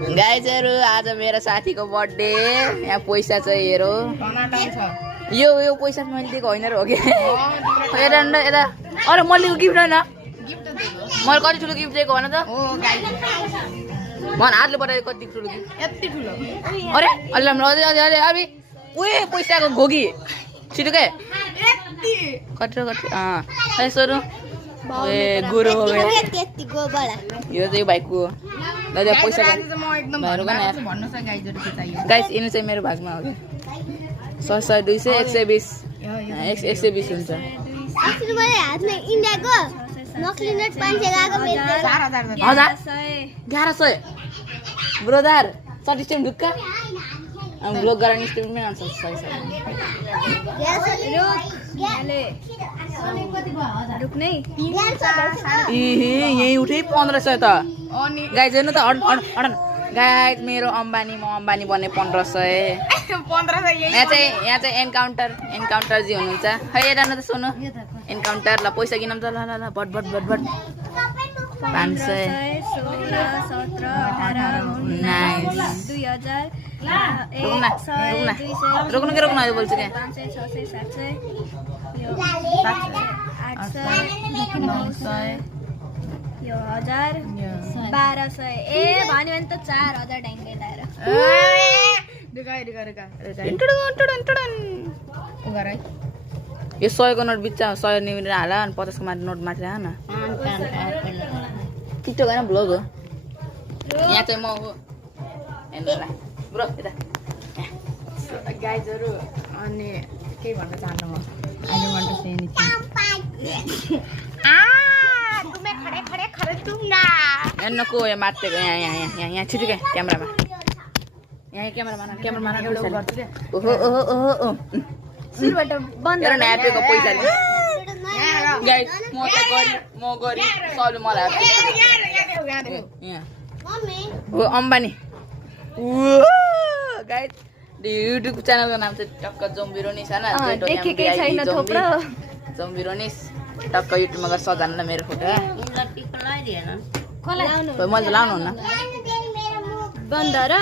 गाइजहरु आज मेरो साथीको बर्थडे यहाँ पैसा चाहिँ हेरो यो पैसा मैले दिएको होइन र हो कि यता यता अरे मैले दिएको गिफ्ट होइन मैले कति ठुलो गिफ्ट दिएको भन त मन हातले बनाएको कति ठुलो गिफ्ट यति ठुलो अरे अलि अबि उयो पैसाको घोगी छिटो के कति अँ सोरु ए गुरु हो गयो यो चाहिँ भाइको हो दादा पैसा गाइस यिनी चाहिँ मेरो भागमा हो कि 100 200 120 120 हुन्छ हजार 1100 ब्रोदर 30 स्टेम ढुक्का ब्लॉग गर्ने स्टेम में आउँछ यही उठे 1500 त गाइज हेर्नु त हडन गाइज मेरो अम्बानी म अम्बानी बन्ने 1500 यहाँ चाहिँ एन्काउन्टर जी हुनुहुन्छ है हेर्नु त सोनु एन्काउन्टर ल पैसा किनौँ त ल बट 500 रोक्नु के रोक्नु बोल्छु क्या 1000 1200 ए भन्यो भने त 4000 ढ्याङ्गे लाएर यो 100 को नोट बिच्चा 100 निमिट हाल अनि 50 को नोट माथि हाल न टिकटक हैन ब्लग हो यहाँ चाहिँ म हो हेर्नुला ब्रो यता गाइजहरु अनि के भन्न चाहन्छु म I want to say anything तुम्हें खड़े दूंगा हेर्नुको यो मातेको यहाँ छिटो के क्यामेरामा यहाँ क्यामेरामा ओहो सुरुबाट बन्द हेर न एपको पैसाले गाइस म गरी सबले मलाई ओ अम्बानी गाइस युट्युब च्यानलको नाम चाहिँ टक्क जम्बिरोनिस हैन देखेकै छैन थोप्रो जम्बिरोनिस टक्क युट्युबमा गएर सजान न मेरो फोटो लाउनु मैले लाउनु हुन्न बन्द र